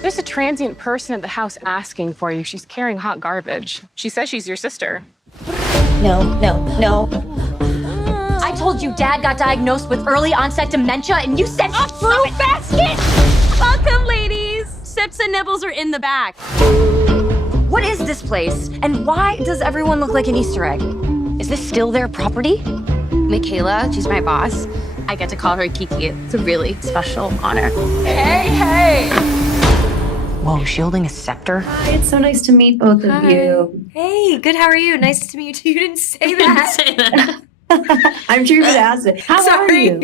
There's a transient person at the house asking for you. She's carrying hot garbage. She says she's your sister. No. I told you Dad got diagnosed with early onset dementia and you said a fruit basket! Welcome, ladies. Sips and nibbles are in the back. What is this place? And why does everyone look like an Easter egg? Is this still their property? Michaela, she's my boss. I get to call her Kiki. It's a really special honor. Hey! Whoa, shielding a scepter? Hi, it's so nice to meet both of you. Hey, good, how are you? Nice to meet you. You didn't say that. I'm sure you would ask it. How are you?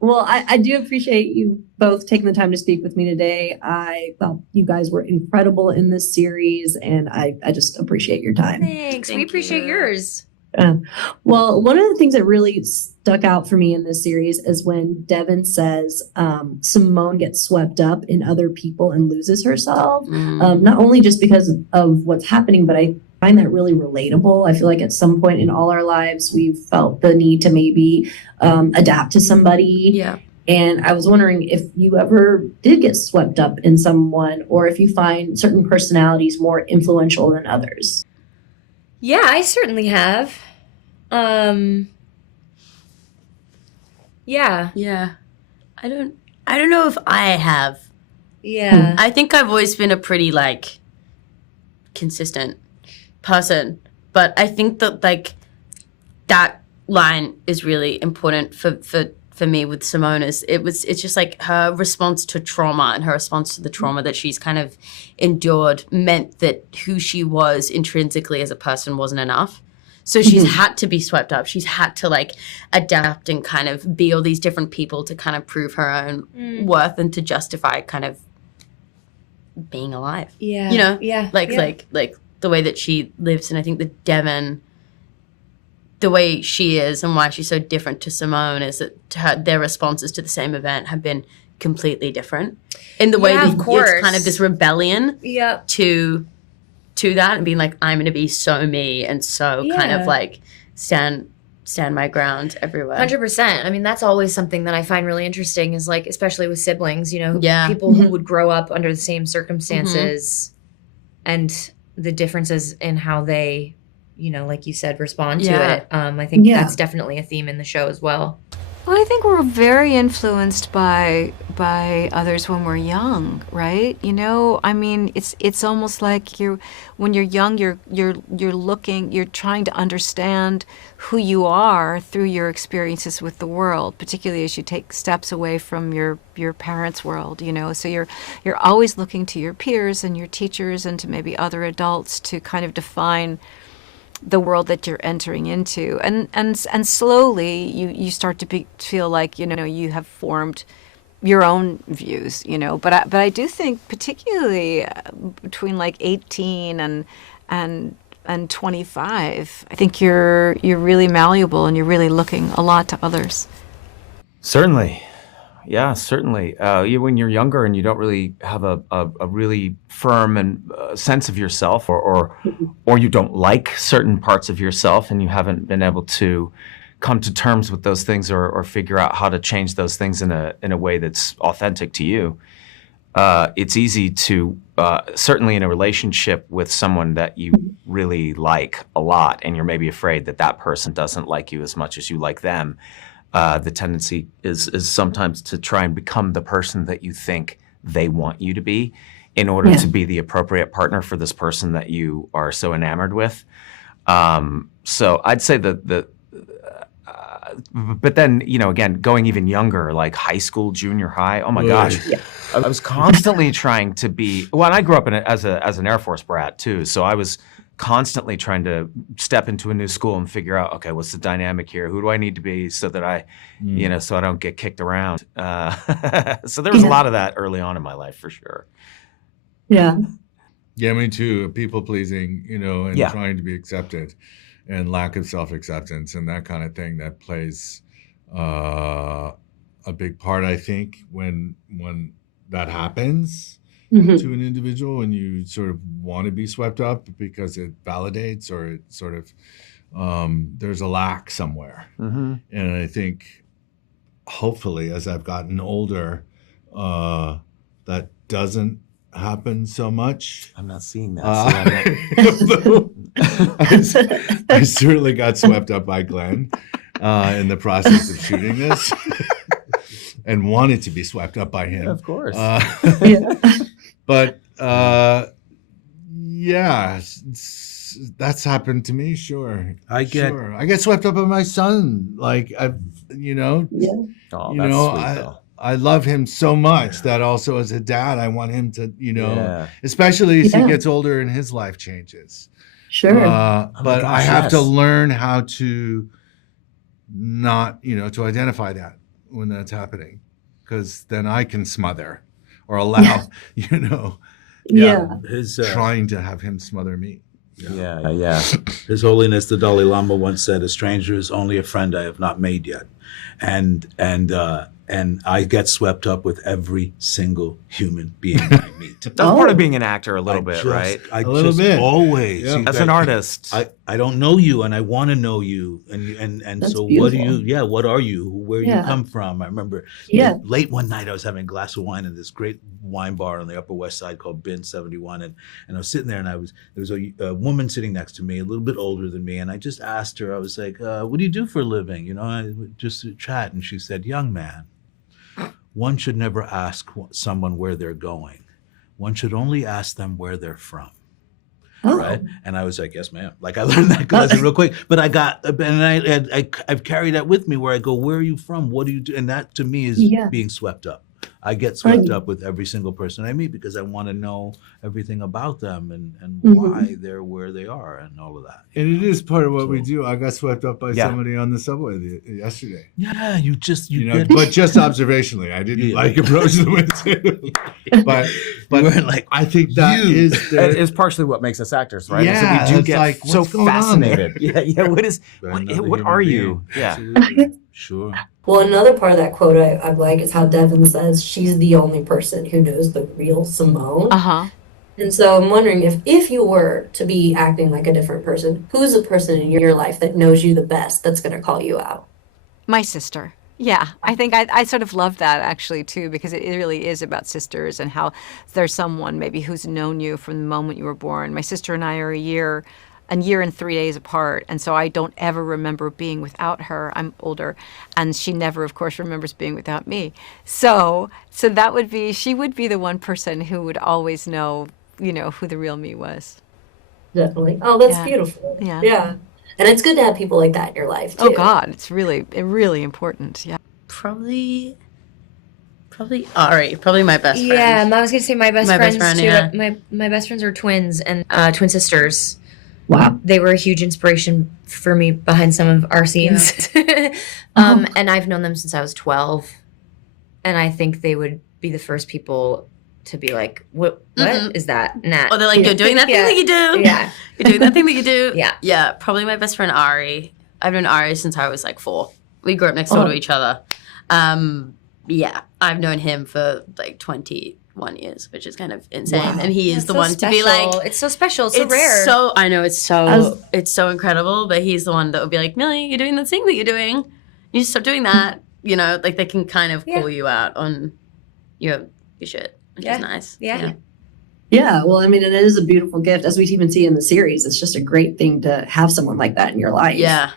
Well, I do appreciate you both taking the time to speak with me today. I thought you guys were incredible in this series, and I just appreciate your time. Thanks. We appreciate yours. Well, one of the things that really stuck out for me in this series is when Devon says Simone gets swept up in other people and loses herself. Not only just because of what's happening, but I find that really relatable. I feel like at some point in all our lives, we've felt the need to maybe adapt to somebody. Yeah. And I was wondering if you ever did get swept up in someone, or if you find certain personalities more influential than others. Yeah, I certainly have. Yeah. Yeah. I don't know if I have. Yeah. I think I've always been a pretty, like, consistent person. But I think that, like, that line is really important for me with Simone. It's just like her response to trauma, and her response to the trauma that she's kind of endured meant that who she was intrinsically as a person wasn't enough. So she's had to be swept up. She's had to, like, adapt and kind of be all these different people to kind of prove her own worth and to justify kind of being alive. Yeah. You know? Yeah. Like the way that she lives. And I think that Devon, the way she is and why she's so different to Simone is that their responses to the same event have been completely different in the way that it's kind of this rebellion to that and being like, I'm going to be so me and so kind of like stand my ground everywhere. 100%. I mean, that's always something that I find really interesting is, like, especially with siblings, you know, Yeah. people who would grow up under the same circumstances and the differences in how they, you know, like you said, respond to it. I think that's definitely a theme in the show as well. Well, I think we're very influenced by others when we're young, right? You know, I mean, it's almost like when you're young, you're trying to understand who you are through your experiences with the world, particularly as you take steps away from your parents' world, you know. So you're always looking to your peers and your teachers and to maybe other adults to kind of define the world that you're entering into, and slowly you start to feel like, you know, you have formed your own views, you know. But I do think particularly between like 18 and 25, I think you're really malleable and you're really looking a lot to others. Certainly. Yeah, certainly. When you're younger and you don't really have a really firm and sense of yourself, or you don't like certain parts of yourself, and you haven't been able to come to terms with those things, or figure out how to change those things in a way that's authentic to you, it's easy to certainly in a relationship with someone that you really like a lot, and you're maybe afraid that person doesn't like you as much as you like them. The tendency is sometimes to try and become the person that you think they want you to be in order to be the appropriate partner for this person that you are so enamored with. So I'd say but then, you know, again, going even younger, like high school, junior high, oh my gosh. I was constantly trying to be, well, and I grew up as an Air Force brat too, so I was constantly trying to step into a new school and figure out, okay, what's the dynamic here? Who do I need to be so that I, you know, so I don't get kicked around? So there was a lot of that early on in my life, for sure. Yeah. Yeah, me too. People pleasing, you know, and trying to be accepted, and lack of self-acceptance and that kind of thing that plays a big part, I think, when that happens. To an individual, and you sort of want to be swept up because it validates, or it sort of there's a lack somewhere. And I think hopefully, as I've gotten older, that doesn't happen so much. I'm not seeing that. I certainly got swept up by Glenn in the process of shooting this, and wanted to be swept up by him. Of course. But yeah, that's happened to me. Sure, I get swept up by my son. Like I've, I love him so much that also as a dad, I want him to, especially as he gets older and his life changes. Sure. But I have to learn how to not, to identify that when that's happening, because then I can smother or allow, trying to have him smother me. Yeah. His Holiness the Dalai Lama once said, "A stranger is only a friend I have not made yet," and I get swept up with every single human being I meet. That's part of being an actor, a little bit, right? A little bit, always. Yeah. As an artist, I don't know you, and I want to know you, and That's so beautiful. what are you? Where do you come from? I remember late one night I was having a glass of wine in this great wine bar on the Upper West Side called Bin 71, and I was sitting there, and there was a woman sitting next to me, a little bit older than me, and I just asked her, I was like, "What do you do for a living?" I just chat, and she said, "Young man, one should never ask someone where they're going. One should only ask them where they're from." Oh. Right? And I was like, "Yes, ma'am." Like I learned that lesson real quick, but I've carried that with me where I go, "Where are you from? What do you do?" And that to me is being swept up. I get swept up with every single person I meet because I want to know everything about them and why they're where they are and all of that. And it is part of what we do. I got swept up by somebody on the subway yesterday. Yeah, you but just observationally, I didn't approach them with it. But like, I think that is partially what makes us actors, right? Yeah, so we do get so fascinated. What are you? Yeah. Sure. Well, another part of that quote I like is how Devon says she's the only person who knows the real Simone. And so I'm wondering if you were to be acting like a different person, who's the person in your life that knows you the best that's going to call you out? My sister. Yeah, I think I sort of love that actually too, because it really is about sisters and how there's someone maybe who's known you from the moment you were born. My sister and I are a year and 3 days apart, and so I don't ever remember being without her. I'm older, and she never, of course, remembers being without me. So that would be, she would be the one person who would always know, who the real me was. Definitely. Oh, that's beautiful. Yeah. And it's good to have people like that in your life too. Oh God, it's really important. Yeah. Probably Ari, probably my best friend. Yeah, I was gonna say my best friends friend, too. yeah. My best friends are twins and twin sisters. Wow. They were a huge inspiration for me behind some of our scenes. And I've known them since I was 12. And I think they would be the first people to be like, what is that, Nat? Oh, they're like, you're doing that thing that you do? Yeah. You're doing that thing that you do? Yeah. Yeah, probably my best friend Ari. I've known Ari since I was like 4. We grew up next door to each other. Yeah, I've known him for like 21 years, which is kind of insane. Wow. And he is the one to be like, it's so special, it's so rare. I know, it's so incredible, but he's the one that would be like, Milly, you're doing the thing that you're doing. You need to stop doing that. Like they can kind of call you out on your shit, which is nice. Yeah, well, I mean, it is a beautiful gift, as we even see in the series. It's just a great thing to have someone like that in your life. Yeah.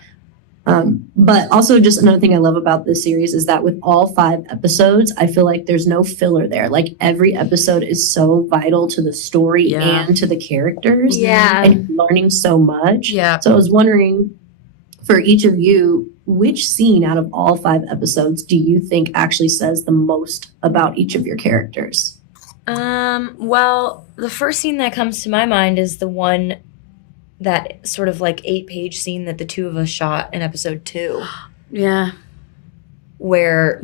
But also just another thing I love about this series is that with all 5 episodes, I feel like there's no filler there. Like every episode is so vital to the story and to the characters. Yeah. And you're learning so much. Yeah. So I was wondering, for each of you, which scene out of all 5 episodes do you think actually says the most about each of your characters? Well, the first scene that comes to my mind is the one, that sort of like 8-page scene that the two of us shot in episode 2. Yeah. Where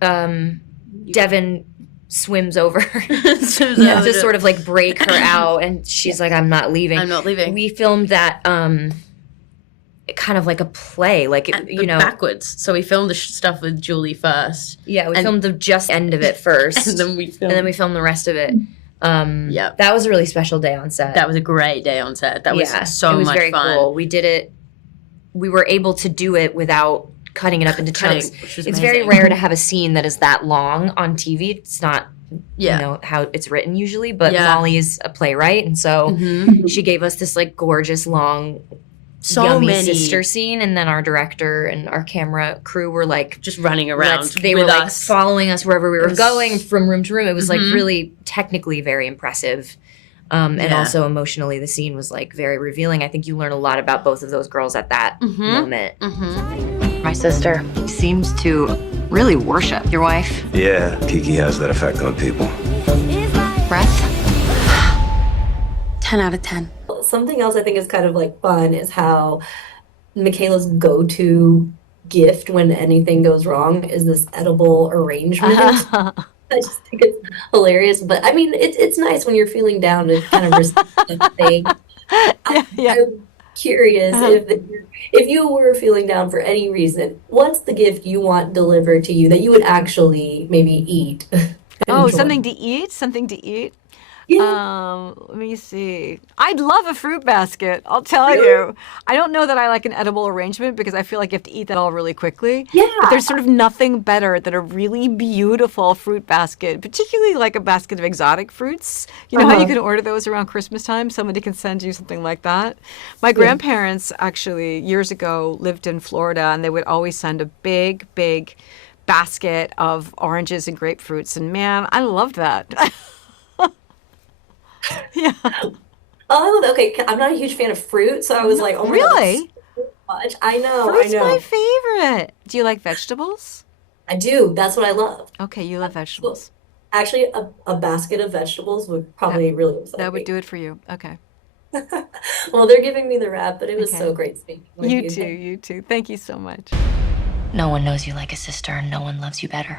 Devon swims over to sort of like break her out, and she's like, I'm not leaving. We filmed that kind of like a play, like backwards. So we filmed the stuff with Julie first. Yeah, we filmed the just end of it first, and then we filmed the rest of it. That was a really special day on set. That was a great day on set. That was so much fun. It was very cool. We did it. We were able to do it without cutting it up into chunks. It's very rare to have a scene that is that long on TV. It's not, you Yeah. know, how it's written usually, but Yeah. Molly is a playwright. And so she gave us this like gorgeous, long, So yummy many. sister scene. And then our director and our camera crew were like, Just running around they with were like us. following us wherever we were going from room to room. It was like really technically very impressive. And Yeah. also emotionally, the scene was like very revealing. I think you learn a lot about both of those girls at that moment. My sister seems to really worship your wife. Yeah, Kiki has that effect on people. Breath. 10 out of 10. Something else I think is kind of like fun is how Michaela's go-to gift when anything goes wrong is this edible arrangement. I just think it's hilarious. But I mean, it's nice when you're feeling down to kind of receive something. I'm curious if you were feeling down for any reason, what's the gift you want delivered to you that you would actually maybe eat? and Oh, enjoy? something to eat? Something to eat? Yeah. Let me see. I'd love a fruit basket. I'll tell you. I don't know that I like an edible arrangement because I feel like you have to eat that all really quickly. Yeah. But there's sort of nothing better than a really beautiful fruit basket, particularly like a basket of exotic fruits. You know how you can order those around Christmas time? Somebody can send you something like that. My grandparents actually years ago lived in Florida, and they would always send a big, big basket of oranges and grapefruits. And man, I loved that. Yeah. Oh, okay. I'm not a huge fan of fruit, so I was like, oh my God, Really? that's so much. I know. Fruit's my favorite. Do you like vegetables? I do. That's what I love. Okay, you love vegetables. Actually, a basket of vegetables would probably really upset That would me. do it for you. Okay. Well, they're giving me the wrap, but it was Okay. so great speaking with You too. You too. Thank you so much. No one knows you like a sister, and no one loves you better.